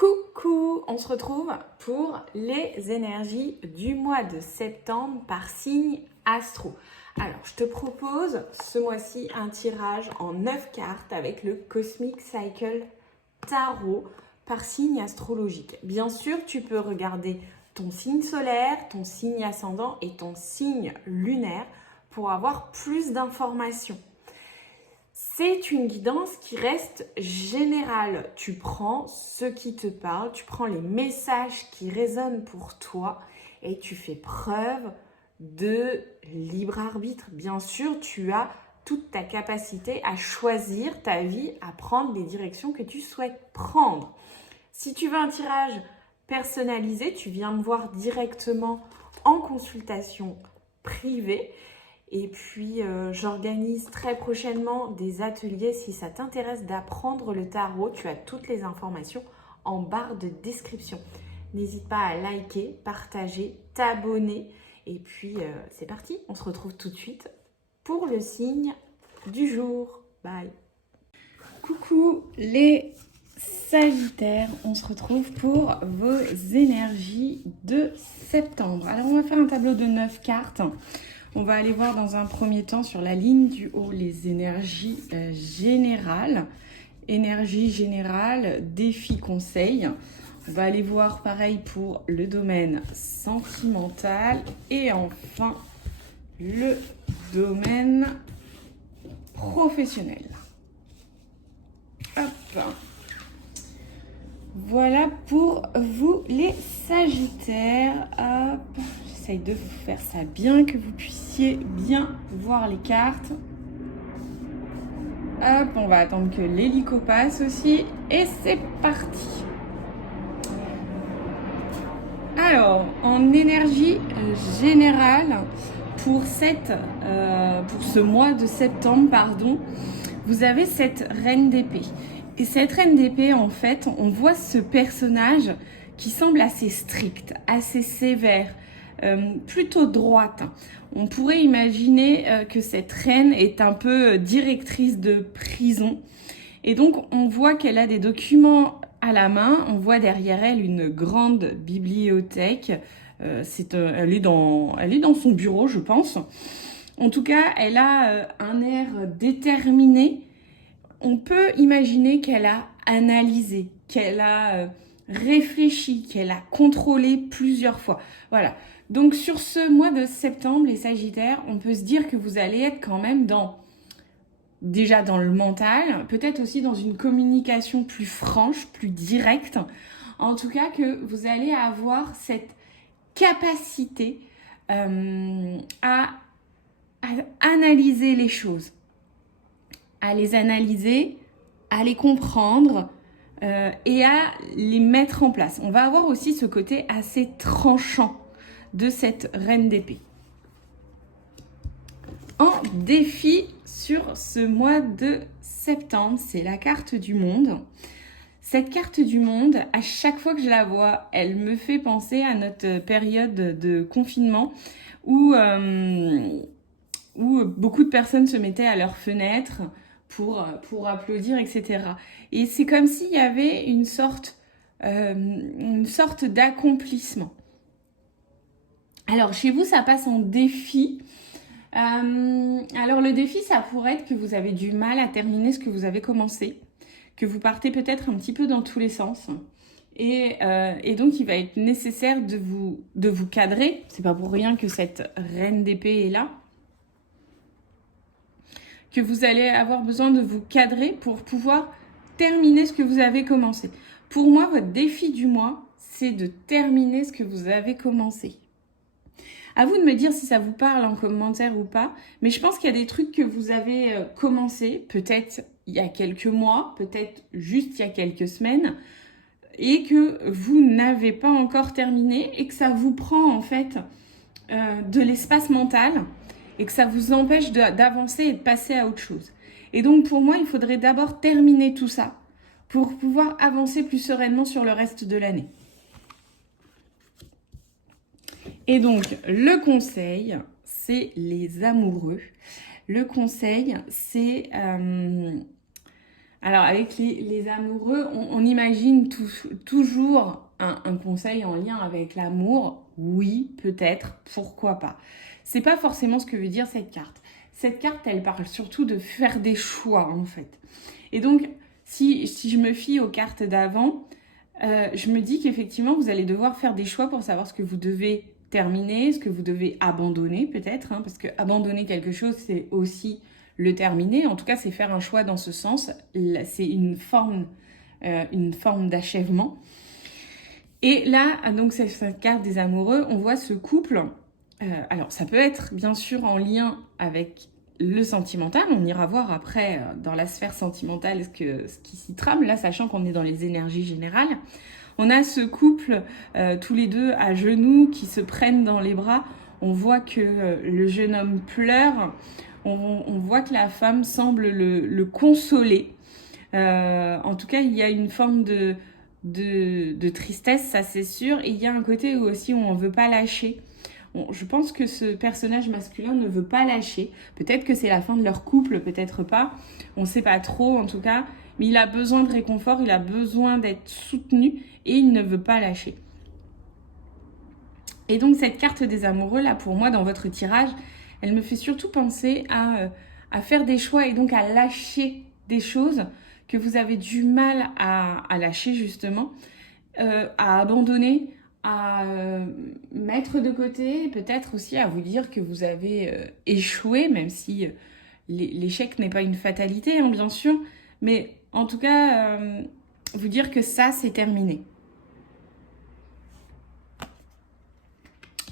Coucou, on se retrouve pour les énergies du mois de septembre par signe astro. Alors, je te propose ce mois-ci un tirage en 9 cartes avec le Cosmic Cycle Tarot par signe astrologique. Bien sûr, tu peux regarder ton signe solaire, ton signe ascendant et ton signe lunaire pour avoir plus d'informations. C'est une guidance qui reste générale. Tu prends ce qui te parle, tu prends les messages qui résonnent pour toi et tu fais preuve de libre arbitre. Bien sûr, tu as toute ta capacité à choisir ta vie, à prendre les directions que tu souhaites prendre. Si tu veux un tirage personnalisé, tu viens me voir directement en consultation privée. Et puis, j'organise très prochainement des ateliers. Si ça t'intéresse d'apprendre le tarot, tu as toutes les informations en barre de description. N'hésite pas à liker, partager, t'abonner. Et puis, c'est parti. On se retrouve tout de suite pour le signe du jour. Bye. Coucou les Sagittaires. On se retrouve pour vos énergies de septembre. Alors, on va faire un tableau de 9 cartes. On va aller voir dans un premier temps sur la ligne du haut les énergies générales. Énergie générale, défi, conseil. On va aller voir pareil pour le domaine sentimental. Et enfin, le domaine professionnel. Hop. Voilà pour vous les Sagittaires. Hop. J'essaye de vous faire ça bien, que vous puissiez bien voir les cartes. Hop, on va attendre que l'hélico passe aussi. Et c'est parti. Alors, en énergie générale, pour ce mois de septembre, vous avez cette reine d'épée. Et cette reine d'épée, en fait, on voit ce personnage qui semble assez strict, assez sévère, plutôt droite. On pourrait imaginer que cette reine est un peu directrice de prison. Et donc, on voit qu'elle a des documents à la main. On voit derrière elle une grande bibliothèque. Elle est dans son bureau, je pense. En tout cas, elle a un air déterminé. On peut imaginer qu'elle a analysé, qu'elle a réfléchi, qu'elle a contrôlé plusieurs fois. Voilà. Donc, sur ce mois de septembre, les Sagittaires, on peut se dire que vous allez être quand même déjà dans le mental, peut-être aussi dans une communication plus franche, plus directe. En tout cas, que vous allez avoir cette capacité à analyser les choses, à les analyser, à les comprendre et à les mettre en place. On va avoir aussi ce côté assez tranchant de cette reine d'épée. En défi sur ce mois de septembre, c'est la carte du monde. Cette carte du monde, à chaque fois que je la vois, elle me fait penser à notre période de confinement où beaucoup de personnes se mettaient à leurs fenêtres pour applaudir, etc. Et c'est comme s'il y avait une sorte d'accomplissement. Alors, chez vous, ça passe en défi. Alors, le défi, ça pourrait être que vous avez du mal à terminer ce que vous avez commencé, que vous partez peut-être un petit peu dans tous les sens. Et donc, il va être nécessaire de vous cadrer. C'est pas pour rien que cette reine d'épée est là. Que vous allez avoir besoin de vous cadrer pour pouvoir terminer ce que vous avez commencé. Pour moi, votre défi du mois, c'est de terminer ce que vous avez commencé. À vous de me dire si ça vous parle en commentaire ou pas, mais je pense qu'il y a des trucs que vous avez commencé, peut-être il y a quelques mois, peut-être juste il y a quelques semaines, et que vous n'avez pas encore terminé et que ça vous prend en fait de l'espace mental et que ça vous empêche d'avancer et de passer à autre chose. Et donc pour moi, il faudrait d'abord terminer tout ça pour pouvoir avancer plus sereinement sur le reste de l'année. Et donc, le conseil, c'est les amoureux. Le conseil, c'est Alors, avec les amoureux, on imagine toujours un conseil en lien avec l'amour. Oui, peut-être, pourquoi pas. C'est pas forcément ce que veut dire cette carte. Cette carte, elle parle surtout de faire des choix, en fait. Et donc, si je me fie aux cartes d'avant, je me dis qu'effectivement, vous allez devoir faire des choix pour savoir ce que vous devez terminer, ce que vous devez abandonner, peut-être, hein, parce que abandonner quelque chose, c'est aussi le terminer. En tout cas, c'est faire un choix dans ce sens. C'est une forme d'achèvement. Et là, donc, cette carte des amoureux, on voit ce couple. Alors, ça peut être bien sûr en lien avec le sentimental. On ira voir après dans la sphère sentimentale ce qui s'y trame, là, sachant qu'on est dans les énergies générales. On a ce couple, tous les deux à genoux, qui se prennent dans les bras. On voit que le jeune homme pleure. On voit que la femme semble le consoler. En tout cas, il y a une forme de tristesse, ça c'est sûr. Et il y a un côté aussi où on ne veut pas lâcher. Je pense que ce personnage masculin ne veut pas lâcher. Peut-être que c'est la fin de leur couple, peut-être pas. On ne sait pas trop en tout cas. Mais il a besoin de réconfort, il a besoin d'être soutenu et il ne veut pas lâcher. Et donc cette carte des amoureux, là pour moi dans votre tirage, elle me fait surtout penser à faire des choix et donc à lâcher des choses que vous avez du mal à lâcher justement, à abandonner, à mettre de côté, peut-être aussi à vous dire que vous avez échoué, même si l'échec n'est pas une fatalité, hein, bien sûr, mais en tout cas, vous dire que ça, c'est terminé.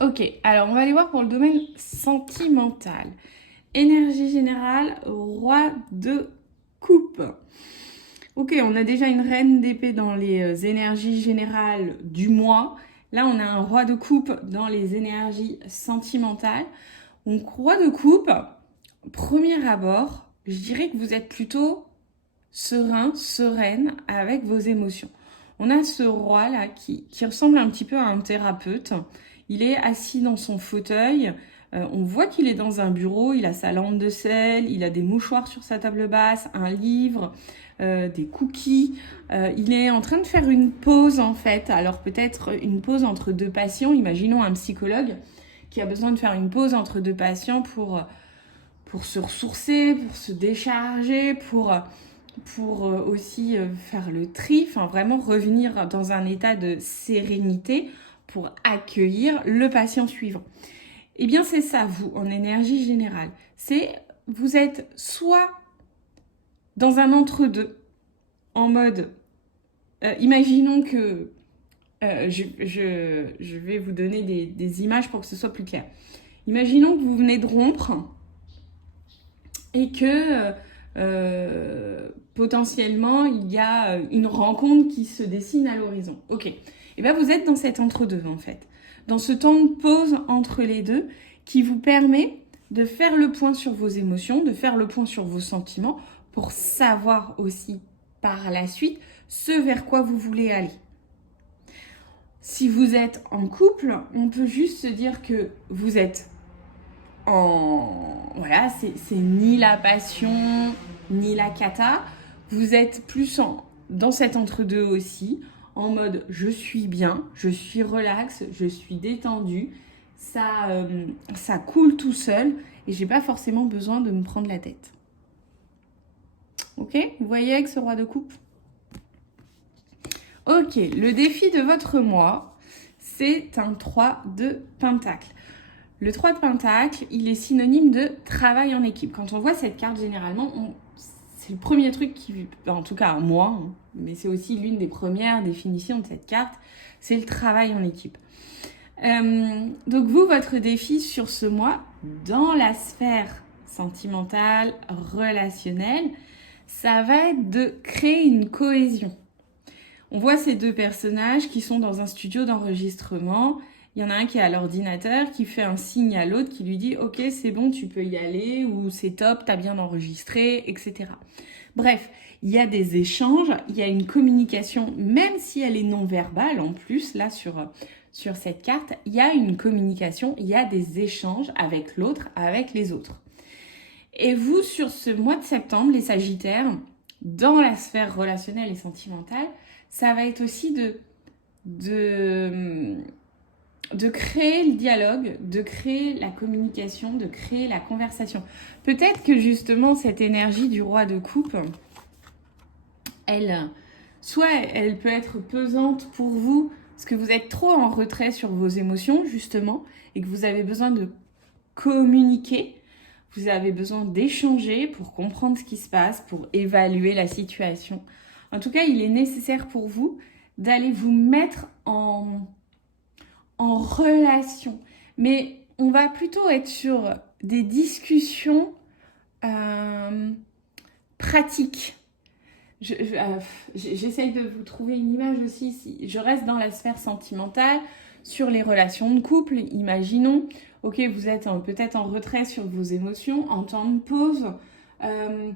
Ok, alors on va aller voir pour le domaine sentimental. Énergie générale, roi de coupe. Ok, on a déjà une reine d'épée dans les énergies générales du mois. Là, on a un roi de coupe dans les énergies sentimentales. Donc, roi de coupe, premier abord, je dirais que vous êtes plutôt serein, sereine avec vos émotions. On a ce roi là qui ressemble un petit peu à un thérapeute. Il est assis dans son fauteuil. On voit qu'il est dans un bureau. Il a sa lampe de sel. Il a des mouchoirs sur sa table basse, un livre, des cookies. Il est en train de faire une pause en fait. Alors peut-être une pause entre deux patients. Imaginons un psychologue qui a besoin de faire une pause entre deux patients pour se ressourcer, pour se décharger, pour aussi faire le tri, enfin vraiment revenir dans un état de sérénité pour accueillir le patient suivant. Eh bien c'est ça vous, en énergie générale. Vous êtes soit dans un entre-deux, en mode, imaginons que, je vais vous donner des images pour que ce soit plus clair. Imaginons que vous venez de rompre et que potentiellement il y a une rencontre qui se dessine à l'horizon. Ok, et bien vous êtes dans cet entre-deux en fait, dans ce temps de pause entre les deux qui vous permet de faire le point sur vos émotions, de faire le point sur vos sentiments pour savoir aussi par la suite ce vers quoi vous voulez aller. Si vous êtes en couple, on peut juste se dire que vous êtes voilà, c'est ni la passion ni la cata. Vous êtes plus dans cet entre-deux aussi, en mode je suis bien, je suis relax, je suis détendue, ça coule tout seul et j'ai pas forcément besoin de me prendre la tête. Ok, vous voyez avec ce roi de coupe. Ok, le défi de votre mois, c'est un 3 de pentacle. Le 3 de pentacle, il est synonyme de travail en équipe. Quand on voit cette carte, généralement, c'est le premier truc qui, en tout cas moi, hein, mais c'est aussi l'une des premières définitions de cette carte, c'est le travail en équipe. Donc vous, votre défi sur ce mois, dans la sphère sentimentale, relationnelle, ça va être de créer une cohésion. On voit ces deux personnages qui sont dans un studio d'enregistrement. Il y en a un qui est à l'ordinateur, qui fait un signe à l'autre, qui lui dit « Ok, c'est bon, tu peux y aller » ou « C'est top, t'as bien enregistré », etc. Bref, il y a des échanges, il y a une communication, même si elle est non-verbale en plus, là sur cette carte, il y a une communication, il y a des échanges avec l'autre, avec les autres. Et vous, sur ce mois de septembre, les Sagittaires, dans la sphère relationnelle et sentimentale, ça va être aussi de créer le dialogue, de créer la communication, de créer la conversation. Peut-être que justement cette énergie du roi de coupe, soit elle peut être pesante pour vous, parce que vous êtes trop en retrait sur vos émotions justement, et que vous avez besoin de communiquer, vous avez besoin d'échanger pour comprendre ce qui se passe, pour évaluer la situation. En tout cas, il est nécessaire pour vous d'aller vous mettre en relation. Mais on va plutôt être sur des discussions pratiques. J'essaye de vous trouver une image aussi. Si je reste dans la sphère sentimentale, sur les relations de couple, imaginons, ok, vous êtes peut-être en retrait sur vos émotions, en temps de pause, il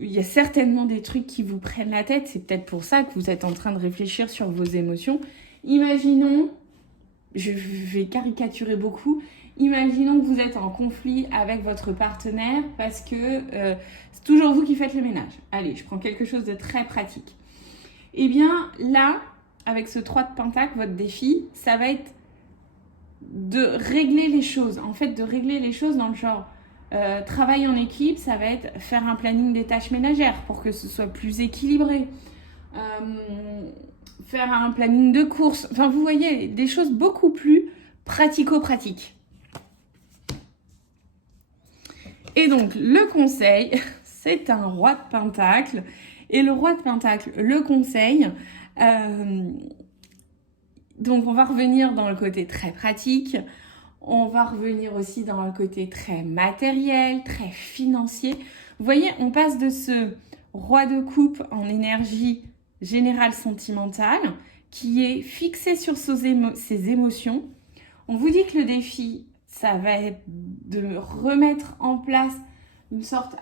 y a certainement des trucs qui vous prennent la tête, c'est peut-être pour ça que vous êtes en train de réfléchir sur vos émotions. Imaginons, je vais caricaturer beaucoup, imaginons que vous êtes en conflit avec votre partenaire parce que c'est toujours vous qui faites le ménage. Allez, je prends quelque chose de très pratique. Eh bien là, avec ce 3 de pentacle, votre défi, ça va être de régler les choses. En fait, de régler les choses dans le genre travail en équipe, ça va être faire un planning des tâches ménagères pour que ce soit plus équilibré. Faire un planning de course. Enfin, vous voyez, des choses beaucoup plus pratico-pratiques. Et donc, le conseil, c'est un roi de pentacle. Et le roi de pentacle, le conseil, donc on va revenir dans le côté très pratique. On va revenir aussi dans le côté très matériel, très financier. Vous voyez, on passe de ce roi de coupe en énergie générale sentimentale qui est fixé sur ses émotions. On vous dit que le défi, ça va être de remettre en place une sorte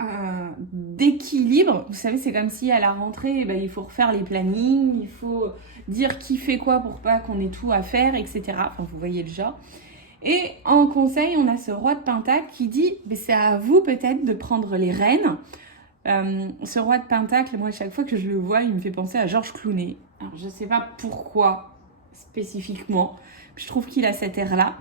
d'équilibre. Vous savez, c'est comme si à la rentrée, il faut refaire les plannings, il faut dire qui fait quoi pour pas qu'on ait tout à faire, etc. Enfin, vous voyez le genre. Et en conseil, on a ce roi de pentacle qui dit c'est à vous peut-être de prendre les rênes. Ce roi de pentacle, moi, chaque fois que je le vois, il me fait penser à Georges Clooney. Alors, je ne sais pas pourquoi spécifiquement, je trouve qu'il a cet air-là.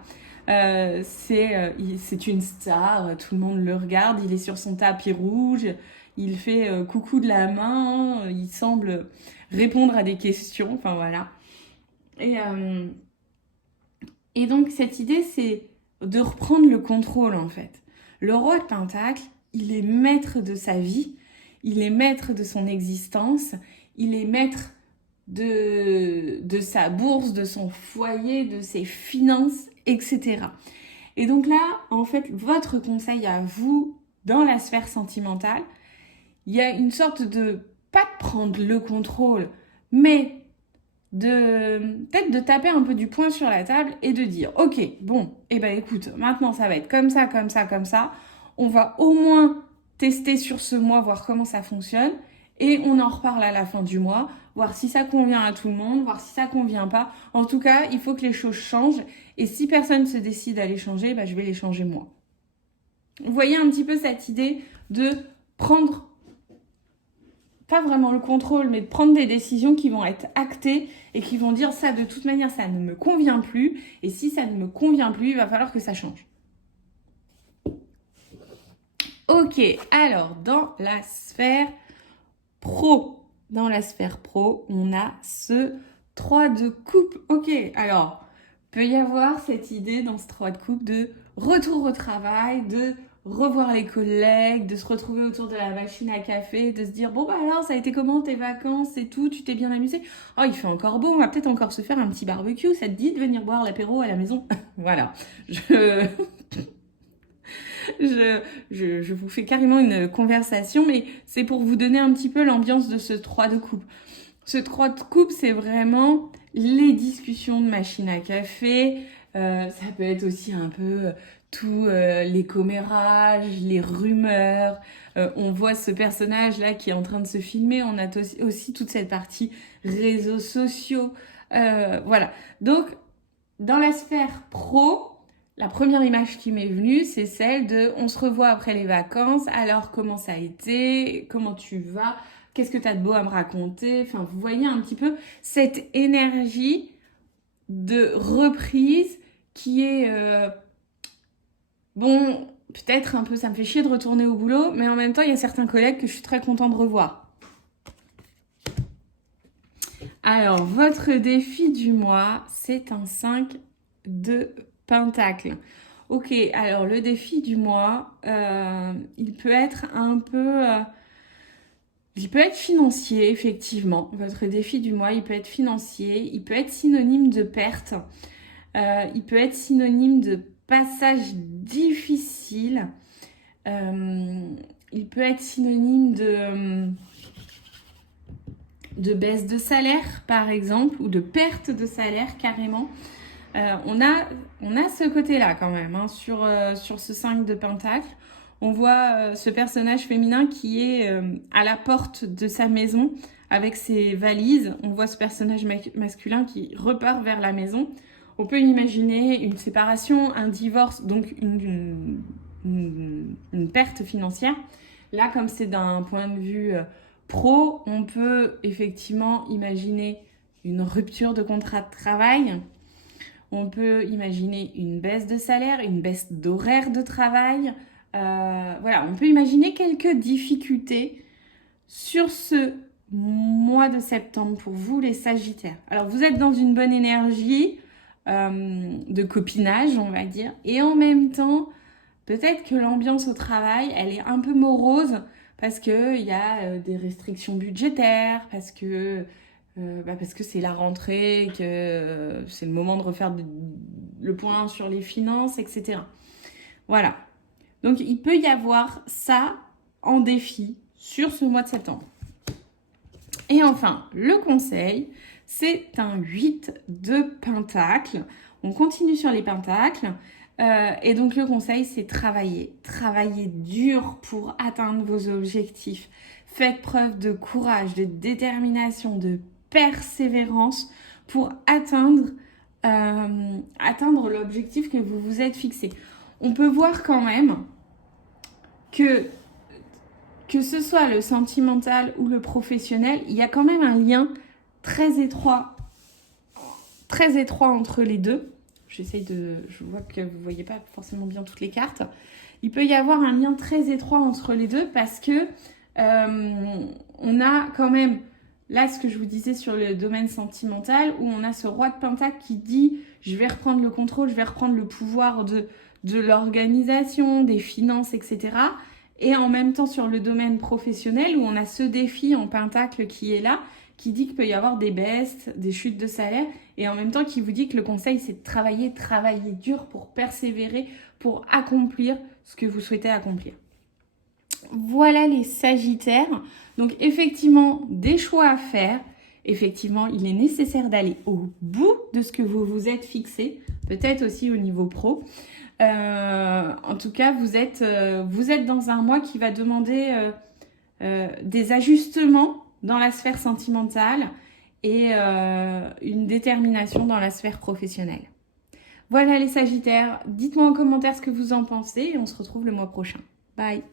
C'est une star, tout le monde le regarde, il est sur son tapis rouge, il fait coucou de la main, il semble répondre à des questions, enfin voilà. Et donc cette idée, c'est de reprendre le contrôle en fait. Le roi de pentacle, il est maître de sa vie, il est maître de son existence, il est maître de sa bourse, de son foyer, de ses finances, etc. Et donc là, en fait, votre conseil à vous, dans la sphère sentimentale, il y a une sorte de, pas de prendre le contrôle, mais peut-être de taper un peu du poing sur la table et de dire, ok, bon, écoute, maintenant ça va être comme ça, comme ça, comme ça. On va au moins tester sur ce mois, voir comment ça fonctionne. Et on en reparle à la fin du mois, voir si ça convient à tout le monde, voir si ça convient pas. En tout cas, il faut que les choses changent. Et si personne se décide à les changer, je vais les changer moi. Vous voyez un petit peu cette idée de prendre, pas vraiment le contrôle, mais de prendre des décisions qui vont être actées et qui vont dire ça, de toute manière, ça ne me convient plus. Et si ça ne me convient plus, il va falloir que ça change. Ok, alors dans la sphère pro, on a ce 3 de coupe. Ok, alors, peut y avoir cette idée dans ce 3 de coupe de retour au travail, de revoir les collègues, de se retrouver autour de la machine à café, de se dire bon alors ça a été comment tes vacances et tout, tu t'es bien amusé? Oh il fait encore beau, on va peut-être encore se faire un petit barbecue, ça te dit de venir boire l'apéro à la maison? Voilà, je vous fais carrément une conversation, mais c'est pour vous donner un petit peu l'ambiance de ce 3 de coupe. Ce 3 de coupe, c'est vraiment les discussions de machine à café. Ça peut être aussi un peu tous les commérages, les rumeurs. On voit ce personnage-là qui est en train de se filmer. On a aussi toute cette partie réseaux sociaux. Voilà. Donc, dans la sphère pro, La première image qui m'est venue, c'est celle de on se revoit après les vacances, alors comment ça a été, comment tu vas, qu'est-ce que tu as de beau à me raconter. Enfin, vous voyez un petit peu cette énergie de reprise qui est, bon, peut-être un peu, ça me fait chier de retourner au boulot, mais en même temps, il y a certains collègues que je suis très contente de revoir. Alors, votre défi du mois, c'est un 5 de Pentacle. Ok, alors le défi du mois, il peut être un peu... il peut être financier, effectivement. Votre défi du mois, il peut être financier, il peut être synonyme de perte, il peut être synonyme de passage difficile, il peut être synonyme de baisse de salaire, par exemple, ou de perte de salaire, carrément. On a ce côté-là quand même, hein, sur ce 5 de Pentacle. On voit ce personnage féminin qui est à la porte de sa maison avec ses valises. On voit ce personnage masculin qui repart vers la maison. On peut imaginer une séparation, un divorce, donc une perte financière. Là, comme c'est d'un point de vue pro, on peut effectivement imaginer une rupture de contrat de travail. On peut imaginer une baisse de salaire, une baisse d'horaire de travail. Voilà, on peut imaginer quelques difficultés sur ce mois de septembre pour vous, les Sagittaires. Alors, vous êtes dans une bonne énergie de copinage, on va dire. Et en même temps, peut-être que l'ambiance au travail, elle est un peu morose parce qu'il y a des restrictions budgétaires, parce que c'est la rentrée, que c'est le moment de refaire le point sur les finances, etc. Voilà. Donc, il peut y avoir ça en défi sur ce mois de septembre. Et enfin, le conseil, c'est un 8 de Pentacle. On continue sur les Pentacles. Et donc, le conseil, c'est travailler. Travailler dur pour atteindre vos objectifs. Faites preuve de courage, de détermination, de persévérance pour atteindre l'objectif que vous vous êtes fixé. On peut voir quand même que ce soit le sentimental ou le professionnel, il y a quand même un lien très étroit entre les deux. Je vois que vous ne voyez pas forcément bien toutes les cartes. Il peut y avoir un lien très étroit entre les deux parce que on a quand même, là, ce que je vous disais sur le domaine sentimental, où on a ce roi de Pentacle qui dit « je vais reprendre le contrôle, je vais reprendre le pouvoir de l'organisation, des finances, etc. » Et en même temps, sur le domaine professionnel, où on a ce défi en Pentacle qui est là, qui dit qu'il peut y avoir des baisses, des chutes de salaire, et en même temps qui vous dit que le conseil, c'est de travailler dur pour persévérer, pour accomplir ce que vous souhaitez accomplir. Voilà les Sagittaires. Donc effectivement, des choix à faire. Effectivement, il est nécessaire d'aller au bout de ce que vous vous êtes fixé, peut-être aussi au niveau pro. En tout cas, vous êtes dans un mois qui va demander des ajustements dans la sphère sentimentale et une détermination dans la sphère professionnelle. Voilà les Sagittaires, dites-moi en commentaire ce que vous en pensez et on se retrouve le mois prochain. Bye!